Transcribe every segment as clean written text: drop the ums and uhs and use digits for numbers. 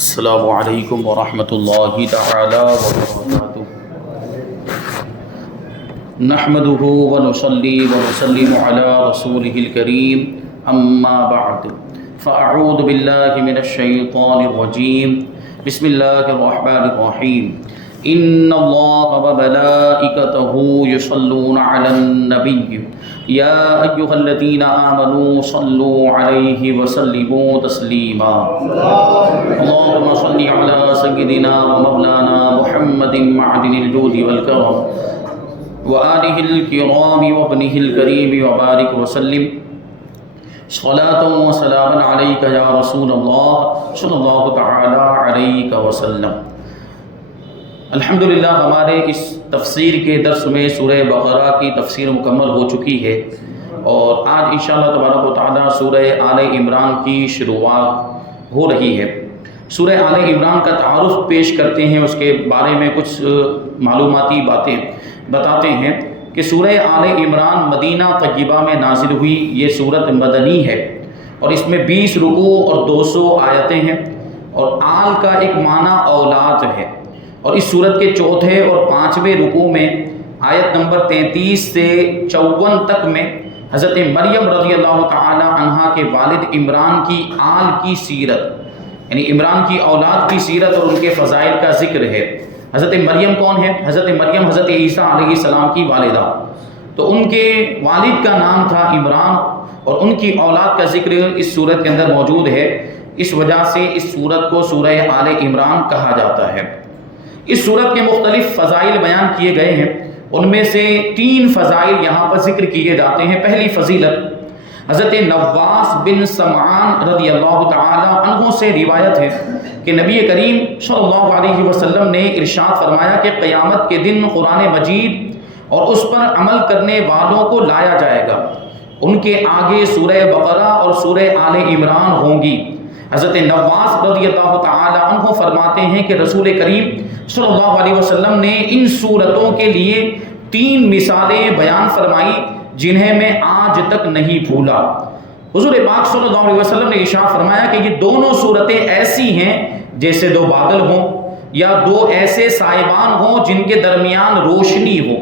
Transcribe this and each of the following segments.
السلام علیکم ورحمۃ اللہ تعالی وبرکاتہ۔ نحمده ونصلی ونسلم علی رسولہ الکریم، اما بعد فاعوذ باللہ من الشیطان الرجیم، بسم اللہ الرحمن الرحیم۔ ان اللہ وملائکتہ یصلون علی النبی یا ایھا الذین آمنوا صلوا علیہ وسلموا تسلیما۔ اللهم صل على سيدنا ومولانا محمد معدن الجود والكرم وآله الكرام وابنه الكريم وبارك وسلم صلاة وسلاما عليك يا رسول الله صلى الله تعالى عليك وسلم۔ الحمدللہ ہمارے اس تفسیر کے درس میں سورہ بقرہ کی تفسیر مکمل ہو چکی ہے، اور آج انشاءاللہ تبارک و تعالی سورہ آل عمران کی شروعات ہو رہی ہے۔ سورہ آل عمران کا تعارف پیش کرتے ہیں، اس کے بارے میں کچھ معلوماتی باتیں بتاتے ہیں کہ سورہ آل عمران مدینہ طیبہ میں نازل ہوئی۔ یہ سورت مدنی ہے اور اس میں 20 رکوع اور 200 آیتیں ہیں، اور آل کا ایک معنی اولاد ہے۔ اور اس سورت کے چوتھے اور 5ویں رکوع میں آیت نمبر 33 سے 54 تک میں حضرت مریم رضی اللہ تعالی عنہا کے والد عمران کی آل کی سیرت، یعنی عمران کی اولاد کی سیرت اور ان کے فضائل کا ذکر ہے۔ حضرت مریم کون ہے؟ حضرت مریم حضرت عیسیٰ علیہ السلام کی والدہ، تو ان کے والد کا نام تھا عمران، اور ان کی اولاد کا ذکر اس سورت کے اندر موجود ہے۔ اس وجہ سے اس سورت کو سورہ آل عمران کہا جاتا ہے۔ اس سورت کے مختلف فضائل بیان کیے گئے ہیں، ان میں سے 3 فضائل یہاں پر ذکر کیے جاتے ہیں۔ پہلی فضیلت حضرت نواس بن سمعان رضی اللہ تعالی عنہ سے روایت ہے کہ نبی کریم صلی اللہ علیہ وسلم نے ارشاد فرمایا کہ قیامت کے دن قرآن مجید اور اس پر عمل کرنے والوں کو لایا جائے گا، ان کے آگے سورہ بقرہ اور سورہ آل عمران ہوں گی۔ حضرت نواس رضی اللہ تعالی عنہ فرماتے ہیں کہ رسول کریم صلی اللہ علیہ وسلم نے ان صورتوں کے لیے 3 مثالیں بیان فرمائی جنہیں میں آج تک نہیں بھولا۔ حضور پاک صلی اللہ علیہ وسلم نے ارشاد فرمایا کہ یہ دونوں صورتیں ایسی ہیں جیسے 2 بادل ہوں یا 2 ایسے سائبان ہوں جن کے درمیان روشنی ہو۔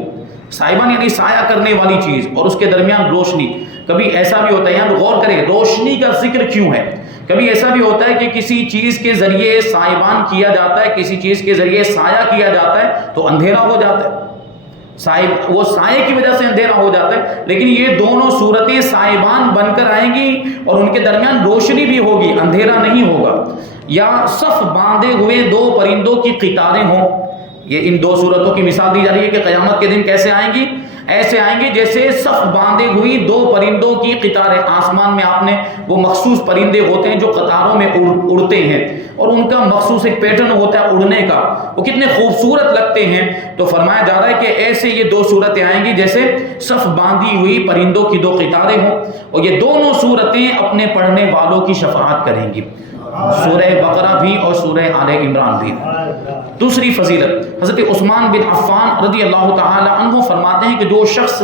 سائبان یعنی سایہ کرنے والی چیز، اور اس کے درمیان روشنی۔ کبھی ایسا بھی ہوتا ہے، یہاں غور کریں روشنی کا ذکر کیوں ہے۔ کبھی ایسا بھی ہوتا ہے کہ کسی چیز کے ذریعے سائبان کیا جاتا ہے، کسی چیز کے ذریعے سایہ کیا جاتا ہے تو اندھیرا ہو جاتا ہے، وہ سائے کی وجہ سے اندھیرا ہو جاتا ہے۔ لیکن یہ دونوں صورتیں سائبان بن کر آئیں گی اور ان کے درمیان روشنی بھی ہوگی، اندھیرا نہیں ہوگا۔ یا صف باندھے ہوئے 2 پرندوں کی قطاریں ہوں، یہ ان 2 صورتوں کی مثال دی جا رہی ہے کہ قیامت کے دن کیسے آئیں گی؟ ایسے آئیں گے جیسے صف باندھے ہوئی 2 پرندوں کی قطاریں۔ آسمان میں آپ نے وہ مخصوص پرندے ہوتے ہیں جو قطاروں میں اڑتے ہیں، اور ان کا مخصوص ایک پیٹرن ہوتا ہے اڑنے کا، وہ کتنے خوبصورت لگتے ہیں۔ تو فرمایا جا رہا ہے کہ ایسے یہ 2 صورتیں آئیں گی جیسے صف باندھی ہوئی پرندوں کی 2 قطاریں ہوں، اور یہ دونوں صورتیں اپنے پڑھنے والوں کی شفاعت کریں گی، سورہ بقرہ بھی اور سورہ آل عمران بھی۔ دوسری فضیلت حضرت عثمان بن عفان رضی اللہ تعالی عنہ فرماتے ہیں کہ جو شخص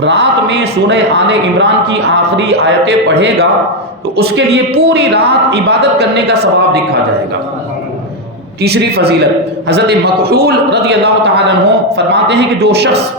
رات میں سورہ آل عمران کی آخری آیتیں پڑھے گا تو اس کے لیے پوری رات عبادت کرنے کا ثواب لکھا جائے گا۔ تیسری فضیلت حضرت مکحول رضی اللہ تعالی عنہ فرماتے ہیں کہ جو شخص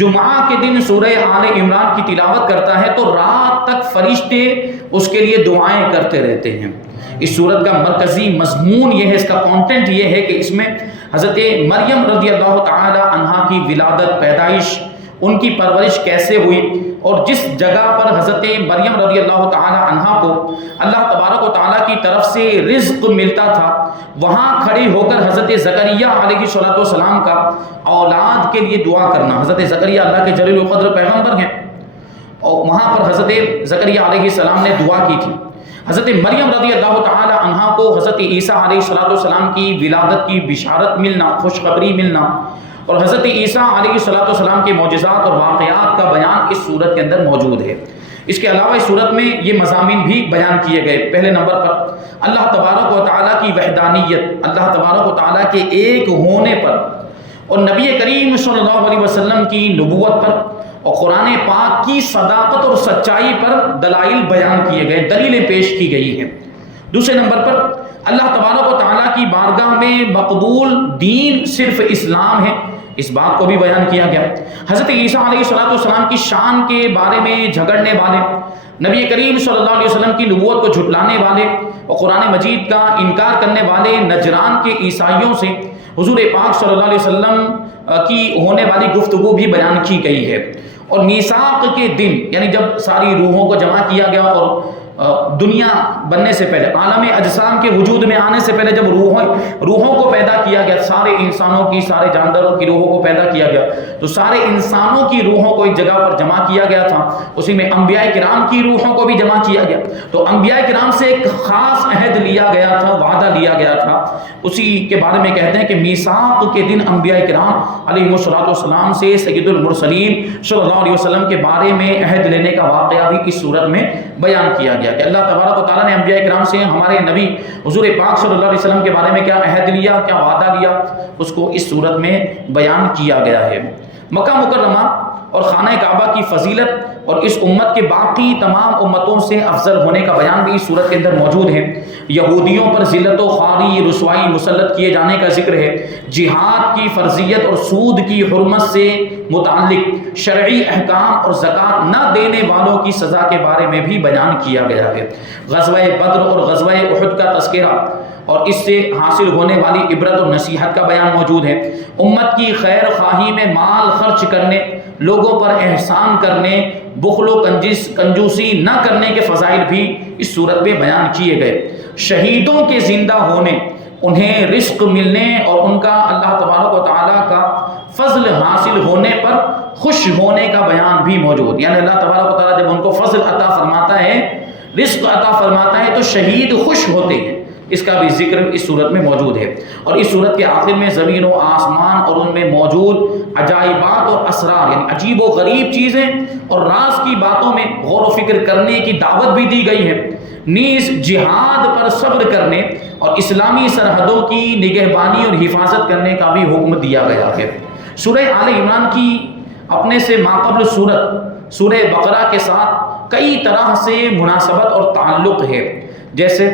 جمعہ کے دن سورہ آل عمران کی تلاوت کرتا ہے تو رات تک فرشتے اس کے لیے دعائیں کرتے رہتے ہیں۔ اس سورت کا مرکزی مضمون یہ ہے، اس کا کانٹینٹ یہ ہے کہ اس میں حضرت مریم رضی اللہ تعالی عنہا کی ولادت، پیدائش، ان کی پرورش کیسے ہوئی، اور جس جگہ پر حضرت مریم رضی اللہ تعالی عنہا کو اللہ تبارک و تعالیٰ کی طرف سے رزق ملتا تھا، وہاں کھڑے ہو کر حضرت زکریا علیہ السلام کا اولاد کے لیے دعا کرنا۔ حضرت زکریا اللہ کے جلیل القدر پیغمبر ہیں، اور وہاں پر حضرت زکریا علیہ السلام نے دعا کی تھی۔ حضرت مریم رضی اللہ تعالی عنہا کو حضرت عیسیٰ علیہ السلام کی ولادت کی بشارت ملنا، خوشخبری ملنا، اور حضرت عیسیٰ علیہ السلام کے معجزات اور واقعات کا بیان اس سورت کے اندر موجود ہے۔ اس کے علاوہ اس سورت میں یہ مضامین بھی بیان کیے گئے۔ پہلے نمبر پر اللہ تبارک و تعالیٰ کی وحدانیت، اللہ تبارک و تعالیٰ کے ایک ہونے پر، اور نبی کریم صلی اللہ علیہ وسلم کی نبوت پر، اور قرآن پاک کی صداقت اور سچائی پر دلائل بیان کیے گئے، دلیلیں پیش کی گئی ہیں۔ دوسرے نمبر پر اللہ تبارک و تعالیٰ کی بارگاہ میں مقبول دین صرف اسلام ہے، اس بات کو بھی بیان کیا گیا۔ حضرت عیسیٰ علیہ السلام کی شان کے بارے میں جھگڑنے والے، نبی کریم صلی اللہ علیہ وسلم کی نبوت کو جھٹلانے والے اور قرآن مجید کا انکار کرنے والے نجران کے عیسائیوں سے حضور پاک صلی اللہ علیہ وسلم کی ہونے والی گفتگو بھی بیان کی گئی ہے۔ اور میثاق کے دن، یعنی جب ساری روحوں کو جمع کیا گیا اور دنیا بننے سے پہلے، عالم اجسام کے وجود میں آنے سے پہلے جب روحوں کو پیدا کیا گیا، سارے انسانوں کی، سارے جانوروں کی روحوں کو پیدا کیا گیا، تو سارے انسانوں کی روحوں کو ایک جگہ پر جمع کیا گیا تھا، اسی میں انبیاء کرام کی روحوں کو بھی جمع کیا گیا۔ تو انبیاء کرام سے ایک خاص عہد لیا گیا تھا، وعدہ لیا گیا تھا، اسی کے بارے میں کہتے ہیں کہ میثاق کے دن انبیاء کرام علیہ السلام سے سید المرسلین صلی اللہ علیہ وسلم کے بارے میں عہد لینے کا واقعہ بھی اس صورت میں بیان کیا گیا کہ اللہ تبارک و تعالیٰ نے انبیاء کرام سے ہمارے نبی حضور پاک صلی اللہ علیہ وسلم کے بارے میں کیا عہد لیا، کیا وعدہ لیا، اس کو اس صورت میں بیان کیا گیا ہے۔ مکہ مکرمہ اور خانہ کعبہ کی فضیلت اور اس امت کے باقی تمام امتوں سے افضل ہونے کا بیان بھی اس صورت کے اندر موجود ہے۔ یہودیوں پر ذلت و خواری، رسوائی مسلط کیے جانے کا ذکر ہے۔ جہاد کی فرضیت اور سود کی حرمت سے متعلق شرعی احکام اور زکوٰۃ نہ دینے والوں کی سزا کے بارے میں بھی بیان کیا گیا ہے۔ غزوہ بدر اور غزوہ احد کا تذکرہ اور اس سے حاصل ہونے والی عبرت اور نصیحت کا بیان موجود ہے۔ امت کی خیر خواہی میں مال خرچ کرنے، لوگوں پر احسان کرنے، بخل و کنجوسی نہ کرنے کے فضائل بھی اس صورت میں بیان کیے گئے۔ شہیدوں کے زندہ ہونے، انہیں رزق ملنے اور ان کا اللہ تبارک و تعالیٰ کا فضل حاصل ہونے پر خوش ہونے کا بیان بھی موجود، یعنی اللہ تبارک و تعالیٰ جب ان کو فضل عطا فرماتا ہے، رزق عطا فرماتا ہے، تو شہید خوش ہوتے ہیں، اس کا بھی ذکر اس صورت میں موجود ہے۔ اور اس صورت کے آخر میں زمین و آسمان اور ان میں موجود عجائبات اور اسرار، یعنی عجیب و غریب چیزیں اور راز کی باتوں میں غور و فکر کرنے کی دعوت بھی دی گئی ہے۔ نیز جہاد پر صبر کرنے اور اسلامی سرحدوں کی نگہبانی اور حفاظت کرنے کا بھی حکم دیا گیا ہے۔ سورہ آل عمران کی اپنے سے ماقبل سورت سورہ بقرہ کے ساتھ کئی طرح سے مناسبت اور تعلق ہے، جیسے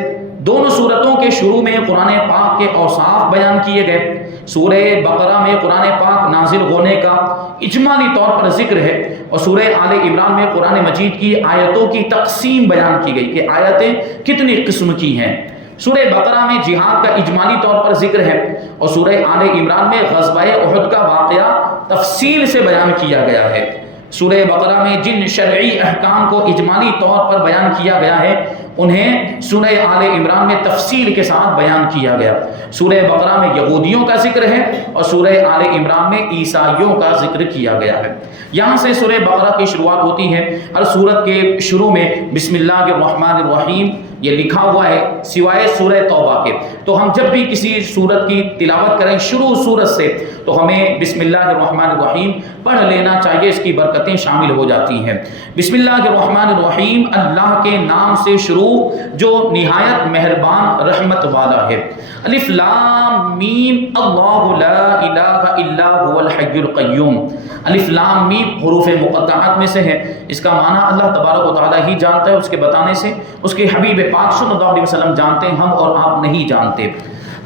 دونوں سورتوں کے شروع میں قرآن پاک کے اوصاف بیان کیے گئے۔ سورہ بقرہ میں قرآن پاک نازل ہونے کا اجمالی طور پر ذکر ہے، اور سورہ آل عمران میں قرآن مجید کی آیتوں کی تقسیم بیان کی گئی کہ آیتیں کتنی قسم کی ہیں۔ سورہ بقرہ میں جہاد کا اجمالی طور پر ذکر ہے، اور سورہ آل عمران میں غزوہ احد کا واقعہ تفصیل سے بیان کیا گیا ہے۔ سورہ بقرہ میں جن شرعی احکام کو اجمالی طور پر بیان کیا گیا ہے، انہیں سورہ آل عمران میں تفصیل کے ساتھ بیان کیا گیا۔ سورہ بقرہ میں یہودیوں کا ذکر ہے اور سورہ آل عمران میں عیسائیوں کا ذکر کیا گیا ہے۔ یہاں سے سورہ بقرہ کی شروعات ہوتی ہے۔ ہر سورت کے شروع میں بسم اللہ الرحمن الرحیم یہ لکھا ہوا ہے، سوائے سورہ توبہ کے۔ تو ہم جب بھی کسی سورت کی تلاوت کریں شروع سورت سے، تو ہمیں بسم اللہ الرحمن الرحیم پڑھ لینا چاہیے، اس کی برکتیں شامل ہو جاتی ہیں۔ بسم اللہ الرحمن الرحیم، اللہ کے نام سے شروع جو نہایت مہربان رحمت والا ہے۔ الف لام میم، اللہ لا الہ الا هو الحی القیوم۔ الف لام میم حروف مقطعات میں سے ہے، اس کا معنی اللہ تبارک و تعالیٰ ہی جانتا ہے، اس کے بتانے سے اس کے حبیب پاک صلی اللہ علیہ وسلم جانتے ہیں، ہم اور آپ نہیں جانتے۔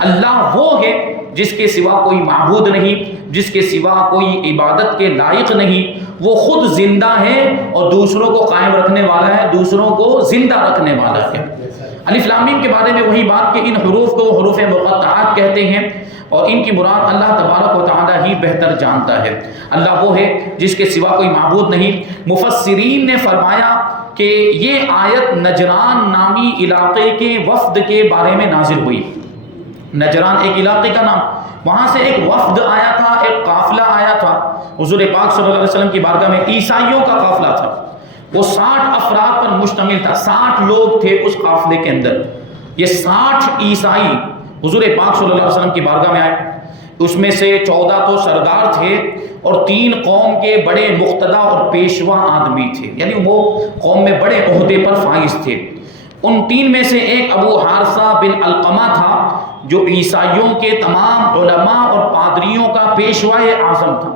اللہ وہ ہے جس کے سوا کوئی معبود نہیں، جس کے سوا کوئی عبادت کے لائق نہیں، وہ خود زندہ ہے اور دوسروں کو قائم رکھنے والا ہے، دوسروں کو زندہ رکھنے والا ہے۔ الف لام میم کے بارے میں وہی بات کہ ان حروف کو حروف مقطعات کہتے ہیں، اور ان کی مراد اللہ تبارک و تعالیٰ ہی بہتر جانتا ہے۔ اللہ وہ ہے جس کے سوا کوئی معبود نہیں۔ مفسرین نے فرمایا کہ یہ آیت نجران نامی علاقے کے وفد کے بارے میں نازل ہوئی۔ نجران ایک علاقے کا نام، وہاں سے ایک وفد آیا تھا، ایک قافلہ آیا تھا حضور پاک صلی اللہ علیہ وسلم کی بارگاہ میں، عیسائیوں کا قافلہ تھا۔ وہ 60 افراد پر مشتمل تھا، 60 لوگ تھے اس قافلے کے اندر۔ یہ 60 عیسائی حضور پاک صلی اللہ علیہ وسلم کی بارگاہ میں آئے، اس میں سے 14 تو سردار تھے اور 3 قوم کے بڑے مقتدی اور پیشوا آدمی تھے، یعنی وہ قوم میں بڑے عہدے پر فائز تھے۔ ان 3 میں سے ایک ابو حارثہ بن علقمہ تھا، جو عیسائیوں کے تمام علماء اور پادریوں کا پیشوائے اعظم تھا،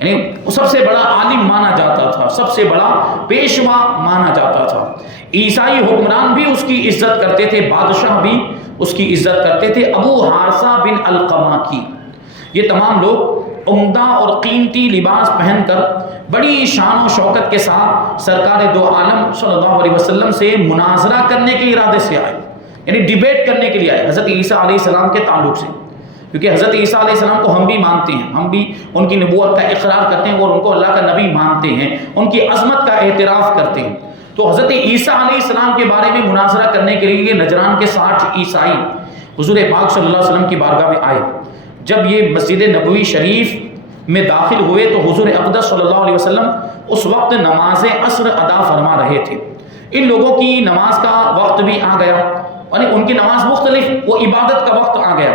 یعنی سب سے بڑا عالم مانا جاتا تھا، سب سے بڑا پیشوا مانا جاتا تھا۔ عیسائی حکمران بھی اس کی عزت کرتے تھے، بادشاہ بھی اس کی عزت کرتے تھے، ابو حارثہ بن علقمہ کی۔ یہ تمام لوگ عمدہ اور قیمتی لباس پہن کر بڑی شان و شوکت کے ساتھ سرکار دو عالم صلی اللہ علیہ وسلم سے مناظرہ کرنے کے ارادے سے آئے، یعنی ڈیبیٹ کرنے کے لیے آئے حضرت عیسیٰ علیہ السلام کے تعلق سے، کیونکہ حضرت عیسیٰ علیہ السلام کو ہم بھی مانتے ہیں، ہم بھی ان کی نبوت کا اقرار کرتے ہیں اور ان کو اللہ کا نبی مانتے ہیں، ان کی عظمت کا اعتراف کرتے ہیں۔ تو حضرت عیسیٰ علیہ السلام کے بارے میں مناظرہ کرنے کے لیے نجران کے 60 عیسائی حضور پاک صلی اللہ علیہ وسلم کی بارگاہ میں آئے۔ جب یہ مسجد نبوی شریف میں داخل ہوئے تو حضور اقدس صلی اللہ علیہ وسلم اس وقت نماز عصر ادا فرما رہے تھے۔ ان لوگوں کی نماز کا وقت بھی آ گیا، یعنی ان کی نماز مختلف، وہ عبادت کا وقت آ گیا،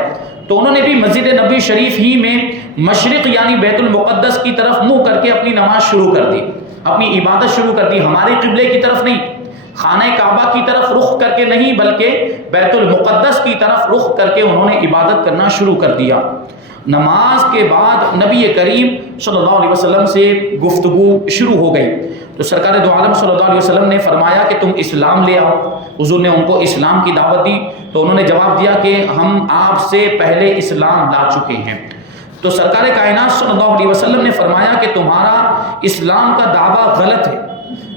تو انہوں نے بھی مسجد نبوی شریف ہی میں مشرق یعنی بیت المقدس کی طرف منہ کر کے اپنی نماز شروع کر دی، اپنی عبادت شروع کر دی، ہمارے قبلے کی طرف نہیں، خانہ کعبہ کی طرف رخ کر کے نہیں، بلکہ بیت المقدس کی طرف رخ کر کے انہوں نے عبادت کرنا شروع کر دیا۔ نماز کے بعد نبی کریم صلی اللہ علیہ وسلم سے گفتگو شروع ہو گئی، تو سرکار دو عالم صلی اللہ علیہ وسلم نے فرمایا کہ تم اسلام لے آؤ۔ حضور نے ان کو اسلام کی دعوت دی، تو انہوں نے جواب دیا کہ ہم آپ سے پہلے اسلام لا چکے ہیں۔ تو سرکار کائنات صلی اللہ علیہ وسلم نے فرمایا کہ تمہارا اسلام کا دعویٰ غلط ہے،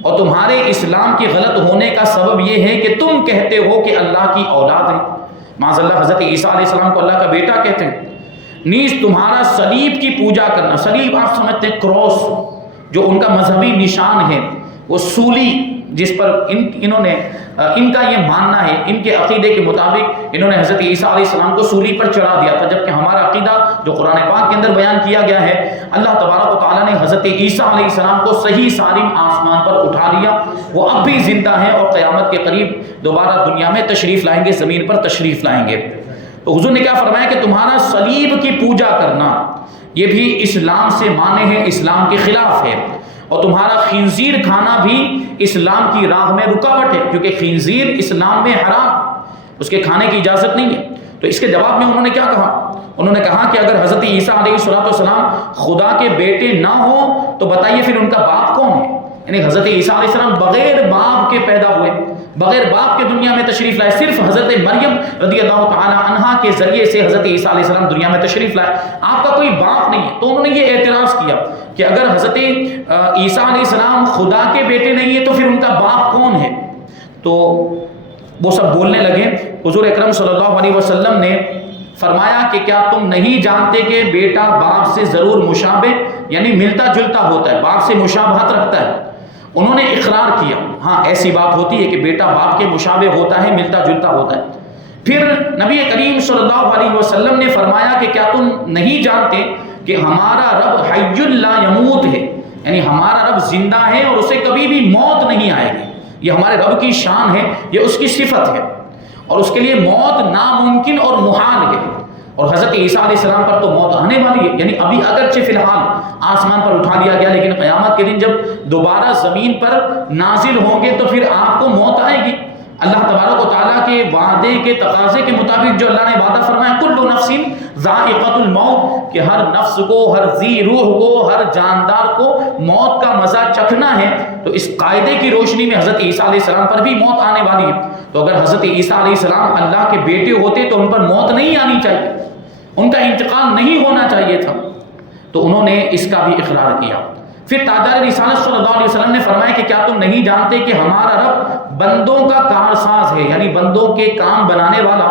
اور تمہارے اسلام کے غلط ہونے کا سبب یہ ہے کہ تم کہتے ہو کہ اللہ کی اولاد ہے، معاذ اللہ حضرت عیسیٰ علیہ السلام کو اللہ کا بیٹا کہتے ہیں۔ نیز تمہارا صلیب کی پوجا کرنا، صلیب آپ سمجھتے ہیں کراس، جو ان کا مذہبی نشان ہے، وہ سولی جس پر انہوں نے ان کا یہ ماننا ہے، ان کے عقیدے کے مطابق انہوں نے حضرت عیسیٰ علیہ السلام کو سولی پر چڑھا دیا تھا، جبکہ ہمارا عقیدہ جو قرآن پاک کے اندر بیان کیا گیا ہے، اللہ تبارک و تعالیٰ نے حضرت عیسیٰ علیہ السلام کو صحیح سالم آسمان پر اٹھا لیا، وہ اب بھی زندہ ہیں اور قیامت کے قریب دوبارہ دنیا میں تشریف لائیں گے، زمین پر تشریف لائیں گے۔ تو حضور نے کیا فرمایا کہ تمہارا صلیب کی پوجا کرنا یہ بھی اسلام سے مانے ہیں، اسلام کے خلاف ہے، اور تمہارا خنزیر کھانا بھی اسلام کی راہ میں رکاوٹ ہے، کیونکہ خنزیر اسلام میں حرام، اس کے کھانے کی اجازت نہیں ہے۔ تو اس کے جواب میں انہوں نے کیا کہا؟ انہوں نے کہا کہ اگر حضرت عیسیٰ علیہ السلام خدا کے بیٹے نہ ہوں تو بتائیے پھر ان کا باپ کون ہے؟ یعنی حضرت عیسیٰ علیہ السلام بغیر باپ کے پیدا ہوئے، بغیر باپ کے دنیا میں تشریف لائے، صرف حضرت مریم رضی اللہ تعالی عنہا کے ذریعے سے حضرت عیسیٰ علیہ السلام دنیا میں تشریف لائے، آپ کا کوئی باپ نہیں ہے۔ تو انہوں نے یہ اعتراض کیا کہ اگر حضرت عیسیٰ علیہ السلام خدا کے بیٹے نہیں ہے تو پھر ان کا باپ کون ہے؟ تو وہ سب بولنے لگے۔ حضور اکرم صلی اللہ علیہ وسلم نے فرمایا کہ کیا تم نہیں جانتے کہ بیٹا باپ سے ضرور مشابہ یعنی ملتا جلتا ہوتا ہے، باپ سے مشابہت رکھتا ہے؟ انہوں نے اقرار کیا، ہاں ایسی بات ہوتی ہے کہ بیٹا باپ کے مشابہ ہوتا ہے، ملتا جلتا ہوتا ہے۔ پھر نبی کریم صلی اللہ علیہ وسلم نے فرمایا کہ کیا تم نہیں جانتے کہ ہمارا رب حی لا یموت ہے، یعنی ہمارا رب زندہ ہے اور اسے کبھی بھی موت نہیں آئے گی، یہ ہمارے رب کی شان ہے، یہ اس کی صفت ہے، اور اس کے لیے موت ناممکن اور محال ہے۔ اور حضرت عیسیٰ علیہ السلام پر تو موت آنے والی ہے، یعنی ابھی اگرچہ فی الحال آسمان پر اٹھا لیا گیا، لیکن قیامت کے دن جب دوبارہ زمین پر نازل ہوں گے تو پھر آپ کو موت آئے گی۔ اللہ تبارک و تعالیٰ کے وعدے کے تقاضے کے مطابق جو اللہ نے وعدہ فرمایا، کل نفس ذائقۃ الموت، کہ ہر نفس کو، ہر ذی روح کو، ہر جاندار کو موت کا مزہ چکھنا ہے، تو اس قاعدے کی روشنی میں حضرت عیسیٰ علیہ السلام پر بھی موت آنے والی ہے۔ تو اگر حضرت عیسیٰ علیہ السلام اللہ کے بیٹے ہوتے تو ان پر موت نہیں آنی چاہیے، ان کا انتقال نہیں ہونا چاہیے تھا، تو انہوں نے اس کا بھی اقرار کیا۔ پھر تاجدار رسالت صلی اللہ علیہ وسلم نے فرمایا کہ کیا تم نہیں جانتے کہ ہمارا رب بندوں کا کارساز ہے، یعنی بندوں کے کام بنانے والا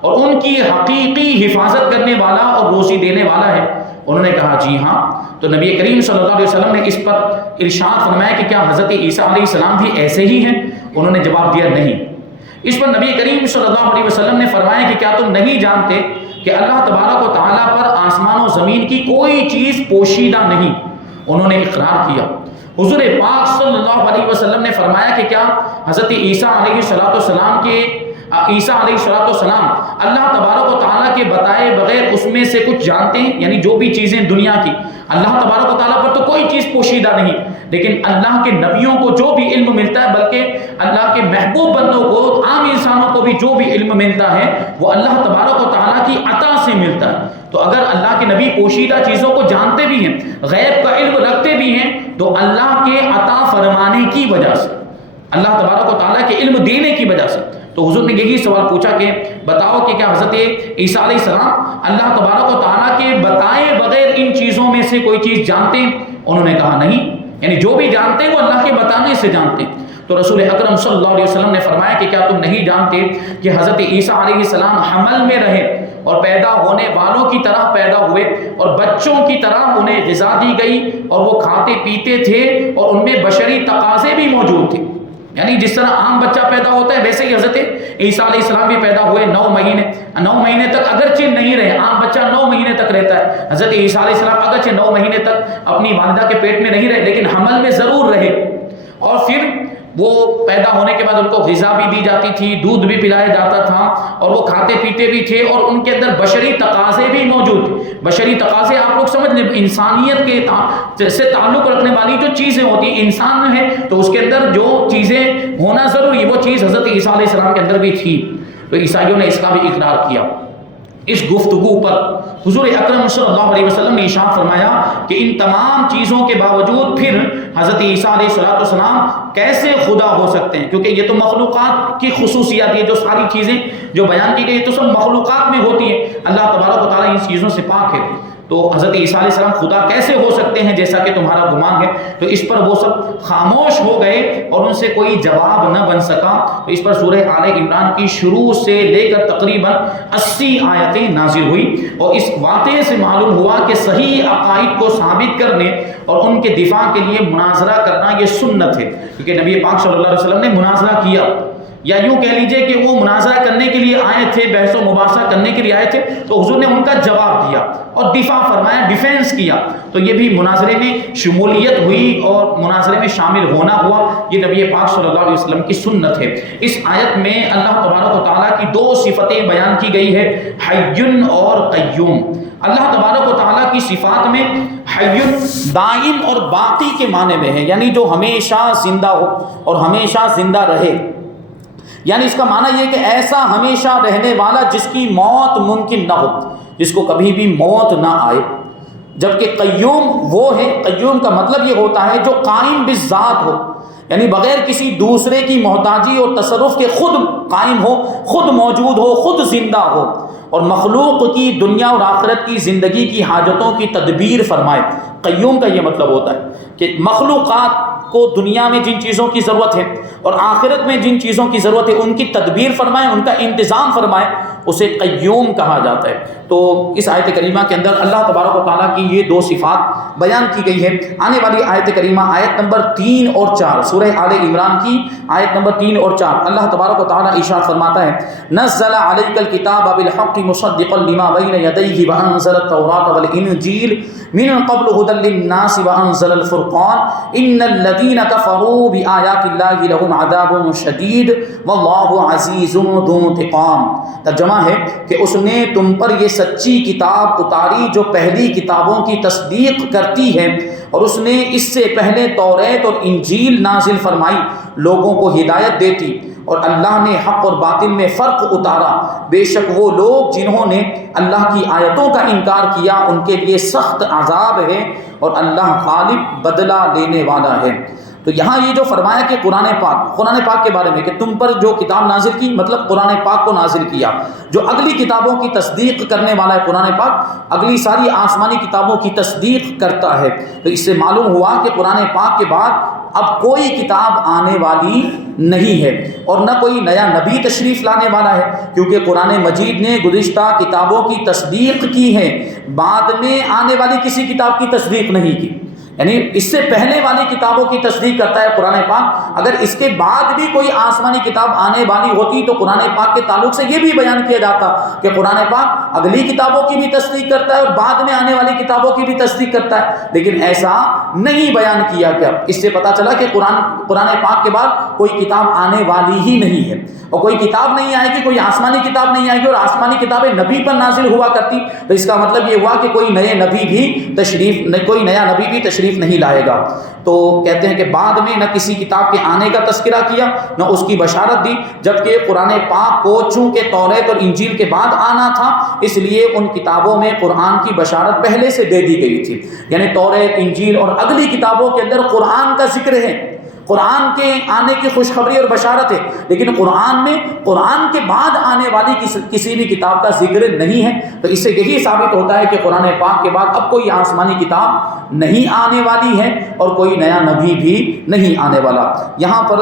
اور ان کی حقیقی حفاظت کرنے والا اور روزی دینے والا ہے؟ انہوں نے کہا جی ہاں۔ تو نبی کریم صلی اللہ علیہ وسلم نے اس پر ارشاد فرمایا کہ کیا حضرت عیسیٰ علیہ السلام بھی ایسے ہی ہیں؟ انہوں نے جواب دیا نہیں۔ اس پر نبی کریم صلی اللہ علیہ وسلم نے فرمایا کہ کیا تم نہیں جانتے کہ اللہ تبارک و تعالیٰ پر آسمان و زمین کی کوئی چیز پوشیدہ نہیں؟ انہوں نے اقرار کیا۔ حضور پاک صلی اللہ علیہ وسلم نے فرمایا کہ کیا حضرت عیسیٰ علیہ السلام کے عیسیٰ علیہ السلام اللہ تبارک و تعالیٰ کے بتائے بغیر اس میں سے کچھ جانتے ہیں؟ یعنی جو بھی چیزیں دنیا کی، اللہ تبارک و تعالیٰ پر تو کوئی چیز پوشیدہ نہیں، لیکن اللہ کے نبیوں کو جو بھی علم ملتا ہے، بلکہ اللہ کے محبوب بندوں کو، عام انسانوں کو بھی جو بھی علم ملتا ہے وہ اللہ تبارک و تعالیٰ کی عطا سے ملتا ہے۔ تو اگر اللہ کے نبی پوشیدہ چیزوں کو جانتے بھی ہیں، غیب کا علم رکھتے بھی ہیں، تو اللہ کے عطا فرمانے کی وجہ سے، اللہ تبارک و تعالیٰ کے علم دینے کی وجہ سے۔ تو حضور نے یہی سوال پوچھا کہ بتاؤ کہ کیا حضرت عیسیٰ علیہ السلام اللہ تبارک و تعالیٰ کے بتائے بغیر ان چیزوں میں سے کوئی چیز جانتے ہیں؟ انہوں نے کہا نہیں، یعنی جو بھی جانتے ہیں وہ اللہ کے بتانے سے جانتے ہیں۔ تو رسول اکرم صلی اللہ علیہ وسلم نے فرمایا کہ کیا تم نہیں جانتے کہ حضرت عیسیٰ علیہ السلام حمل میں رہے اور پیدا ہونے والوں کی طرح پیدا ہوئے اور بچوں کی طرح انہیں غذا دی گئی اور وہ کھاتے پیتے تھے اور ان میں بشری تقاضے بھی موجود تھے، یعنی جس طرح عام بچہ پیدا ہوتا ہے ویسے ہی حضرت عیسیٰ علیہ السلام بھی پیدا ہوئے 9 مہینے تک اگرچہ نہیں رہے، عام بچہ 9 مہینے تک رہتا ہے، حضرت عیسیٰ علیہ السلام اگرچہ 9 مہینے تک اپنی والدہ کے پیٹ میں نہیں رہے لیکن حمل میں ضرور رہے، اور پھر وہ پیدا ہونے کے بعد ان کو غذا بھی دی جاتی تھی، دودھ بھی پلایا جاتا تھا اور وہ کھاتے پیتے بھی تھے اور ان کے اندر بشری تقاضے بھی موجود تھے۔ بشری تقاضے آپ لوگ سمجھ لیں، انسانیت کے سے تعلق رکھنے والی جو چیزیں ہوتی ہیں، انسان میں ہے تو اس کے اندر جو چیزیں ہونا ضروری وہ چیز حضرت عیسیٰ علیہ السلام کے اندر بھی تھی۔ تو عیسائیوں نے اس کا بھی اقرار کیا۔ اس گفتگو پر حضور اکرم صلی اللہ علیہ وسلم نے ارشاد فرمایا کہ ان تمام چیزوں کے باوجود پھر حضرت عیسیٰ علیہ السلام کیسے خدا ہو سکتے ہیں، کیونکہ یہ تو مخلوقات کی خصوصیات، یہ جو ساری چیزیں جو بیان کی گئی تو سب مخلوقات میں ہوتی ہیں، اللہ تبارک و تعالیٰ ان چیزوں سے پاک ہے۔ تو حضرت عیسیٰ علیہ السلام خدا کیسے ہو سکتے ہیں جیسا کہ تمہارا گمان ہے؟ تو اس پر وہ سب خاموش ہو گئے اور ان سے کوئی جواب نہ بن سکا۔ تو اس پر سورہ آل عمران کی شروع سے لے کر تقریباً 80 آیتیں نازل ہوئی، اور اس واقعے سے معلوم ہوا کہ صحیح عقائد کو ثابت کرنے اور ان کے دفاع کے لیے مناظرہ کرنا یہ سنت ہے، کیونکہ نبی پاک صلی اللہ علیہ وسلم نے مناظرہ کیا، یا یوں کہہ لیجئے کہ وہ مناظرہ کرنے کے لیے آئے تھے، بحث و مباحثہ کرنے کے لیے آئے تھے، تو حضور نے ان کا جواب دیا اور دفاع فرمایا، ڈیفینس کیا۔ تو یہ بھی مناظرے میں شمولیت ہوئی اور مناظرے میں شامل ہونا ہوا، یہ نبی پاک صلی اللہ علیہ وسلم کی سنت ہے۔ اس آیت میں اللہ تبارک و تعالیٰ کی 2 صفتیں بیان کی گئی ہے، حی اور قیوم۔ اللہ تبارک و تعالیٰ کی صفات میں حی دائم اور باقی کے معنی میں ہے، یعنی جو ہمیشہ زندہ ہو اور ہمیشہ زندہ رہے، یعنی اس کا معنی یہ کہ ایسا ہمیشہ رہنے والا جس کی موت ممکن نہ ہو، جس کو کبھی بھی موت نہ آئے۔ جبکہ قیوم وہ ہے، قیوم کا مطلب یہ ہوتا ہے جو قائم بالذات ہو، یعنی بغیر کسی دوسرے کی محتاجی اور تصرف کے خود قائم ہو، خود موجود ہو، خود زندہ ہو اور مخلوق کی دنیا اور آخرت کی زندگی کی حاجتوں کی تدبیر فرمائے۔ قیوم کا یہ مطلب ہوتا ہے کہ مخلوقات کو دنیا میں جن چیزوں کی ضرورت ہے اور آخرت میں جن چیزوں کی ضرورت ہے ان کی تدبیر فرمائے، ان کا انتظام فرمائے، اسے قیوم کہا جاتا ہے۔ تو اس آیت کریمہ کے اندر اللہ تبارک و تعالیٰ کی یہ 2 صفات بیان کی گئی ہے۔ آنے والی آیت کریمہ آیت نمبر 3 اور 4 سورہ آل عمران کی آیت نمبر 3 اور 4 اللہ تبارک و تعالیٰ ارشاد فرماتا ہے، نزل علیک الکتاب بالحق مصدقا لما بین یدیہ وانزل التوراۃ والانجیل من قبل هدى للناس وانزل الفرقان ان الذين كفروا بآيات الله لهم عذاب شدید واللہ عزیز ذو انتقام۔ ترجمہ ہے کہ اس نے تم پر یہ سچی کتاب اتاری جو پہلی کتابوں کی تصدیق کرتی ہے، اور اس نے اس سے پہلے توریت اور انجیل نازل فرمائی، لوگوں کو ہدایت دیتی، اور اللہ نے حق اور باطل میں فرق اتارا۔ بے شک وہ لوگ جنہوں نے اللہ کی آیتوں کا انکار کیا ان کے لیے سخت عذاب ہے، اور اللہ غالب بدلہ لینے والا ہے۔ تو یہاں یہ جو فرمایا کہ قرآن پاک کے بارے میں کہ تم پر جو کتاب نازل کی، مطلب قرآن پاک کو نازل کیا جو اگلی کتابوں کی تصدیق کرنے والا ہے۔ قرآن پاک اگلی ساری آسمانی کتابوں کی تصدیق کرتا ہے۔ تو اس سے معلوم ہوا کہ قرآن پاک کے بعد اب کوئی کتاب آنے والی نہیں ہے اور نہ کوئی نیا نبی تشریف لانے والا ہے، کیونکہ قرآن مجید نے گزشتہ کتابوں کی تصدیق کی ہے، بعد میں آنے والی کسی کتاب کی تصدیق نہیں کی۔ یعنی اس سے پہلے والی کتابوں کی تصدیق کرتا ہے قرآن پاک۔ اگر اس کے بعد بھی کوئی آسمانی کتاب آنے والی ہوتی تو قرآن پاک کے تعلق سے یہ بھی بیان کیا جاتا کہ قرآن پاک اگلی کتابوں کی بھی تصدیق کرتا ہے اور بعد میں آنے والی کتابوں کی بھی تصدیق کرتا ہے، لیکن ایسا نہیں بیان کیا گیا۔ اس سے پتہ چلا کہ قرآن پاک کے بعد کوئی کتاب آنے والی ہی نہیں ہے، اور کوئی کتاب نہیں آئے گی، کوئی آسمانی کتاب نہیں آئے گی، اور آسمانی کتابیں نبی پر نازل ہوا کرتی، تو اس کا مطلب یہ ہوا کہ کوئی نیا نبی بھی تشریف نہیں لائے گا۔ تو کہتے ہیں کہ بعد میں نہ کسی کتاب کے آنے کا تذکرہ کیا، نہ اس کی بشارت دی، جبکہ قرآن پاک کو چونکہ توریت اور انجیل کے بعد آنا تھا، اس لیے ان کتابوں میں قرآن کی بشارت پہلے سے دے دی گئی تھی۔ یعنی توریت، انجیل اور اگلی کتابوں کے اندر قرآن کا ذکر ہے، قرآن کے آنے کی خوشخبری اور بشارت ہے، لیکن قرآن میں قرآن کے بعد آنے والی کسی بھی کتاب کا ذکر نہیں ہے۔ تو اس سے یہی ثابت ہوتا ہے کہ قرآن پاک کے بعد اب کوئی آسمانی کتاب نہیں آنے والی ہے اور کوئی نیا نبی بھی نہیں آنے والا۔ یہاں پر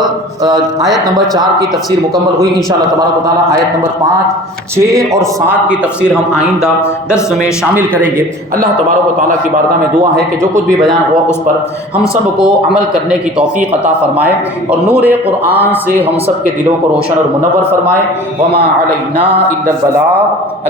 آیت نمبر 4 کی تفسیر مکمل ہوئی۔ انشاءاللہ تبارک و تعالیٰ آیت نمبر 5، 6 اور 7 کی تفسیر ہم آئندہ درس میں شامل کریں گے۔ اللہ تبارک و تعالیٰ کی بارگاہ میں دعا ہے کہ جو کچھ بھی بیان ہوا اس پر ہم سب کو عمل کرنے کی توفیق عطا فرمائے اور نور قرآن سے ہم سب کے دلوں کو روشن اور منور فرمائے۔ وما علینا الا البلاغ۔